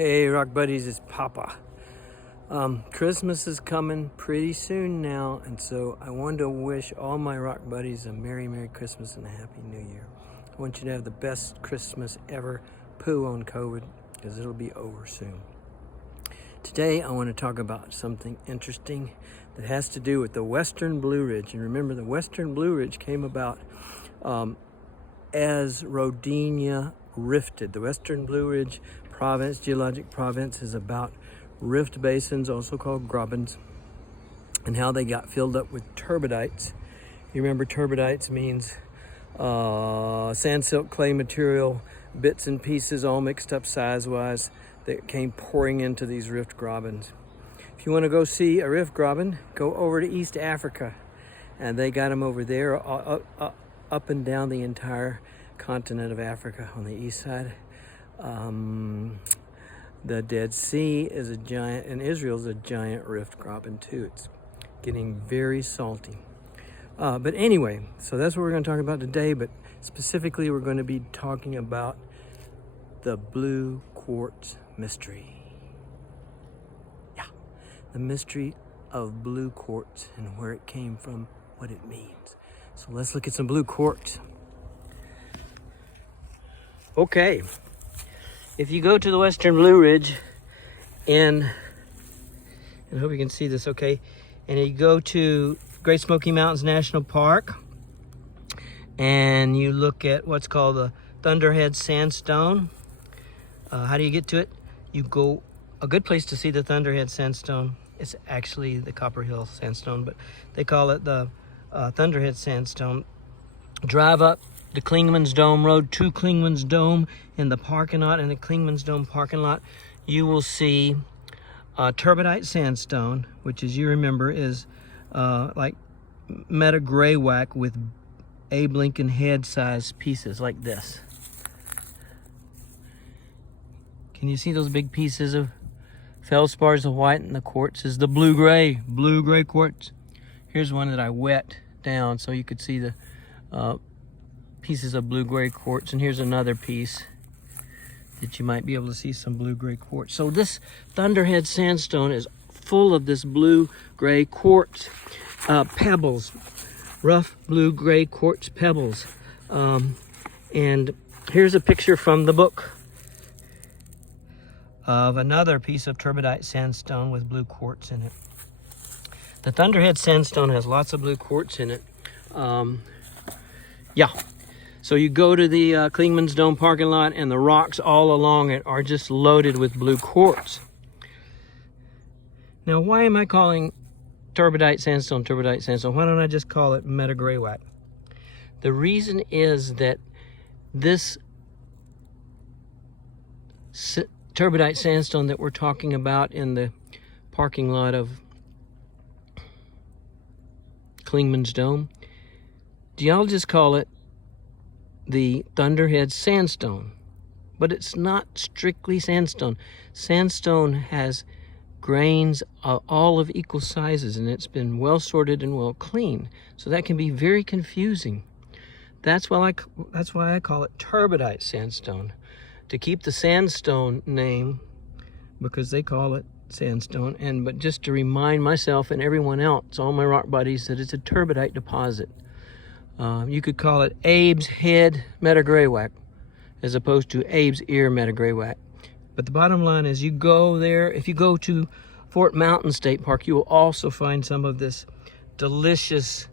Hey rock buddies, it's Papa. Christmas is coming pretty soon now, and so I wanted to wish all my rock buddies a Merry Christmas and a Happy New Year. I want you to have the best Christmas ever. Poo on COVID, because it'll be over soon. Today I want to talk about something interesting that has to do with the Western Blue Ridge. And remember, the Western Blue Ridge came about as Rodinia rifted. The Western Blue Ridge province, geologic province, is about rift basins, also called grobens, and how they got filled up with turbidites. You remember turbidites means sand, silt, clay material, bits and pieces all mixed up size-wise that came pouring into these rift grobens. If you want to go see a rift groben, go over to East Africa, and they got them over there up and down the entire continent of Africa on the east side. The Dead Sea is a giant, and Israel's a giant rift groben too. It's getting very salty. But anyway, so that's what we're going to talk about today, but specifically we're going to be talking about the blue quartz mystery. Yeah, the mystery of blue quartz and where it came from, what it means. So let's look at some blue quartz. Okay. If you go to the Western Blue Ridge and I hope you can see this okay, and you go to Great Smoky Mountains National Park and you look at what's called the Thunderhead Sandstone, how do you get to it? You go, a good place to see the Thunderhead Sandstone, it's actually the Copper Hill Sandstone, but they call it the Thunderhead Sandstone. Drive up the Clingmans Dome Road to Clingmans Dome. In the parking lot, in the Clingmans Dome parking lot, you will see turbidite sandstone, which, as you remember, is like metagraywacke with Abe Lincoln head size pieces like this. Can you see those big pieces of feldspars of white, and the quartz is the blue-gray quartz? Here's one that I wet down so you could see the pieces of blue-gray quartz, and here's another piece that you might be able to see some blue-gray quartz. So this Thunderhead Sandstone is full of this blue-gray quartz pebbles, rough blue-gray quartz pebbles. And here's a picture from the book of another piece of turbidite sandstone with blue quartz in it. The Thunderhead Sandstone has lots of blue quartz in it. Yeah. So you go to the Clingmans Dome parking lot, and the rocks all along it are just loaded with blue quartz. Now, why am I calling turbidite sandstone? Why don't I just call it metagraywacke? The reason is that this turbidite sandstone that we're talking about in the parking lot of Clingmans Dome, geologists call it the Thunderhead Sandstone, but it's not strictly sandstone. Sandstone has grains all of equal sizes, and it's been well sorted and well cleaned, so that can be very confusing. That's why I call it turbidite sandstone, to keep the sandstone name, because they call it sandstone, but just to remind myself and everyone else, all my rock buddies, that it's a turbidite deposit. You could call it Abe's head metagraywacke as opposed to Abe's ear metagraywacke. But the bottom line is, you go there, if you go to Fort Mountain State Park, you will also find some of this delicious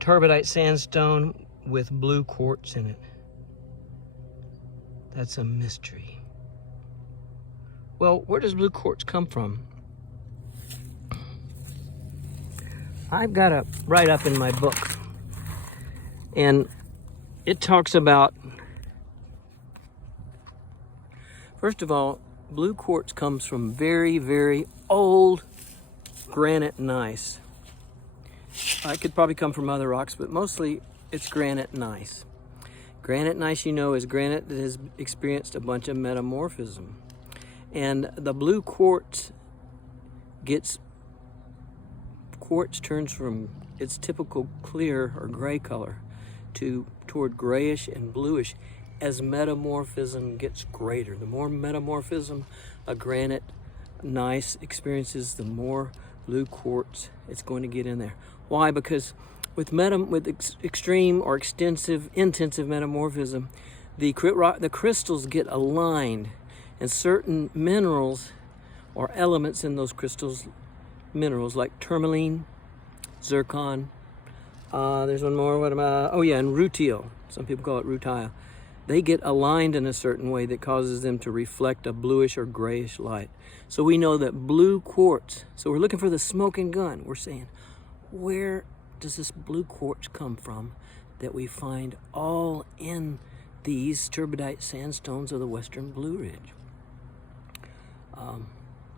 turbidite sandstone with blue quartz in it. That's a mystery. Well, where does blue quartz come from? I've got a write-up in my book, and it talks about, first of all, blue quartz comes from very, very old granite gneiss. It could probably come from other rocks, but mostly it's granite gneiss. Granite gneiss, you know, is granite that has experienced a bunch of metamorphism. And the blue quartz turns from its typical clear or gray color toward grayish and bluish as metamorphism gets greater. The more metamorphism a granite gneiss experiences, the more blue quartz it's going to get in there. Why? Because with extreme or intensive metamorphism, the crystals get aligned, and certain minerals or elements in those crystals, minerals like tourmaline, zircon, there's one more, and rutile. Some people call it rutile. They get aligned in a certain way that causes them to reflect a bluish or grayish light. So we know that blue quartz, so we're looking for the smoking gun. We're saying, where does this blue quartz come from that we find all in these turbidite sandstones of the Western Blue Ridge?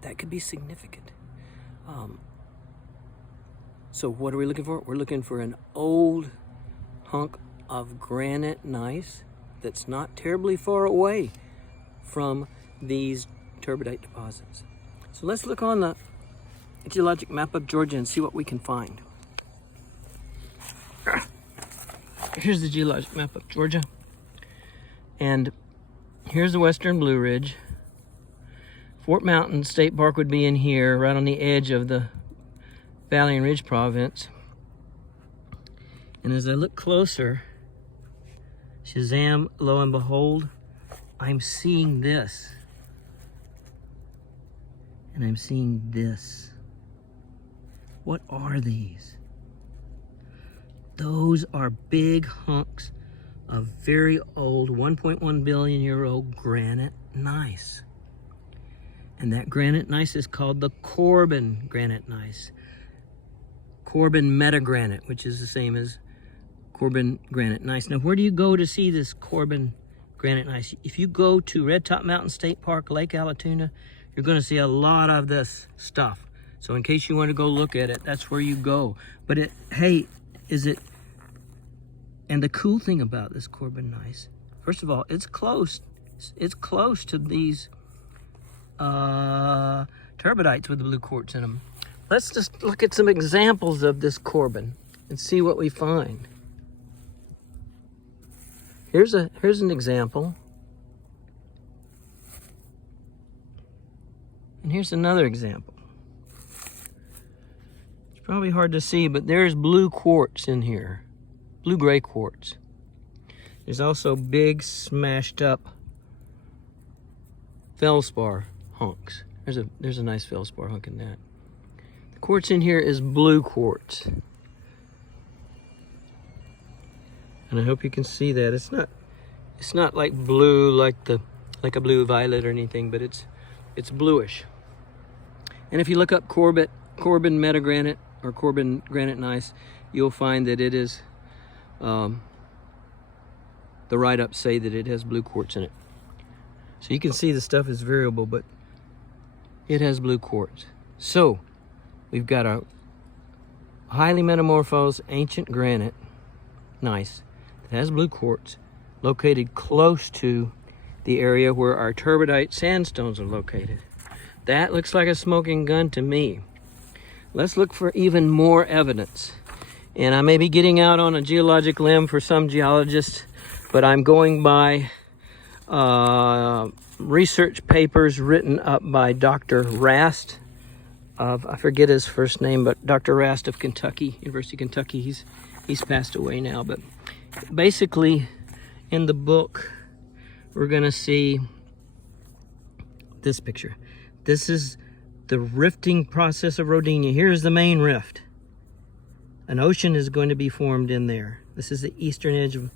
That could be significant. So what are we looking for? We're looking for an old hunk of granite gneiss that's not terribly far away from these turbidite deposits. So let's look on the geologic map of Georgia and see what we can find. Here's the geologic map of Georgia. And here's the Western Blue Ridge. Fort Mountain State Park would be in here, right on the edge of the Valley and Ridge Province. And as I look closer, Shazam, lo and behold, I'm seeing this. And I'm seeing this. What are these? Those are big hunks of very old 1.1 billion year old granite gneiss. And that granite gneiss is called the Corbin granite gneiss. Corbin Metagranite, which is the same as Corbin granite gneiss. Now, where do you go to see this Corbin granite gneiss? If you go to Red Top Mountain State Park, Lake Allatoona, you're going to see a lot of this stuff. So in case you want to go look at it, that's where you go. But and the cool thing about this Corbin gneiss, first of all, it's close to these turbidites with the blue quartz in them. Let's just look at some examples of this Corbin and see what we find. Here's an example. And here's another example. It's probably hard to see, but there's blue quartz in here. Blue-gray quartz. There's also big smashed up feldspar hunks. There's a nice feldspar hunk in that. The quartz in here is blue quartz. And I hope you can see that. It's not like blue like a blue violet or anything, but it's bluish. And if you look up Corbin Metagranite or Corbin granite gneiss, you'll find that it is the write-ups say that it has blue quartz in it. So you can see the stuff is variable, but it has blue quartz. So we've got a highly metamorphosed ancient granite gneiss that has blue quartz located close to the area where our turbidite sandstones are located. That looks like a smoking gun to me. Let's look for even more evidence. And I may be getting out on a geologic limb for some geologists, but I'm going by research papers written up by Dr. Rast of, I forget his first name, but Dr. Rast of Kentucky, University of Kentucky. He's passed away now, but basically in the book we're gonna see this picture. This is the rifting process of Rodinia. Here's the main rift. An ocean is going to be formed in there. This is the eastern edge of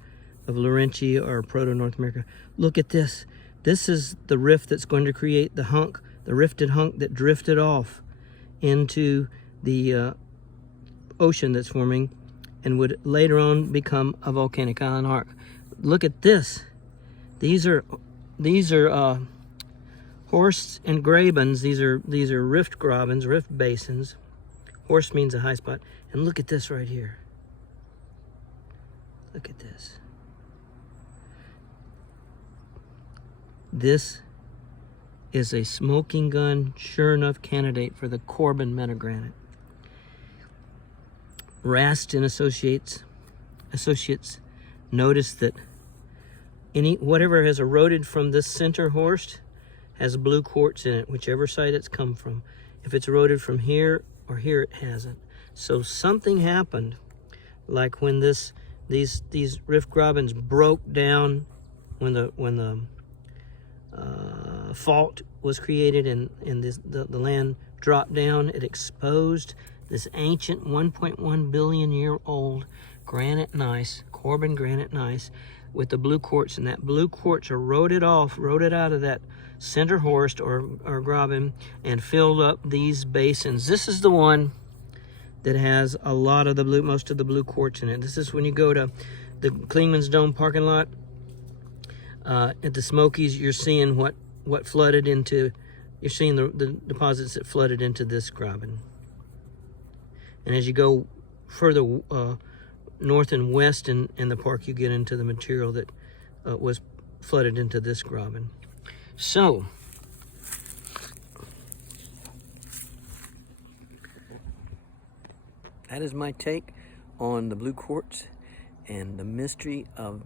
Laurentia or Proto-North America. Look at this. This is the rift that's going to create the rifted hunk that drifted off into the ocean that's forming and would later on become a volcanic island arc. Look at this. These are horst and grabens. These are rift grabens, rift basins. Horst means a high spot. And look at this right here. Look at this. This is a smoking gun, sure enough candidate for the Corbin Metagranite. Rast and associates noticed that whatever has eroded from this center horst has blue quartz in it, whichever side it's come from. If it's eroded from here or here, it hasn't. So something happened, like when these rift grabens broke down, when the fault was created and the land dropped down, it exposed this ancient 1.1 billion year old granite gneiss, Corbin granite gneiss, with the blue quartz, and that blue quartz eroded out of that center horst or graben and filled up these basins. This is the one that has a lot of the blue, most of the blue quartz in it. This is when you go to the Clingmans Dome parking lot at the Smokies, you're seeing what flooded into, you're seeing the deposits that flooded into this graben. And as you go further north and west in the park, you get into the material that was flooded into this graben. So, that is my take on the blue quartz, and the mystery of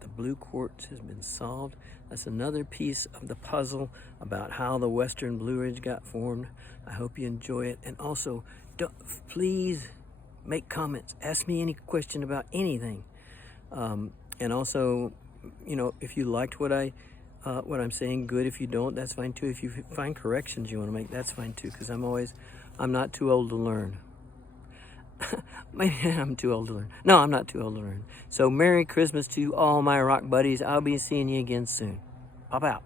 the blue quartz has been solved. That's another piece of the puzzle about how the Western Blue Ridge got formed. I hope you enjoy it, and also please make comments. Ask me any question about anything, and also, you know, if you liked what I'm saying, good. If you don't, that's fine too. If you find corrections you want to make, that's fine too, because I'm not too old to learn. Maybe I'm too old to learn. No, I'm not too old to learn. So Merry Christmas to all my rock buddies. I'll be seeing you again soon. Pop out.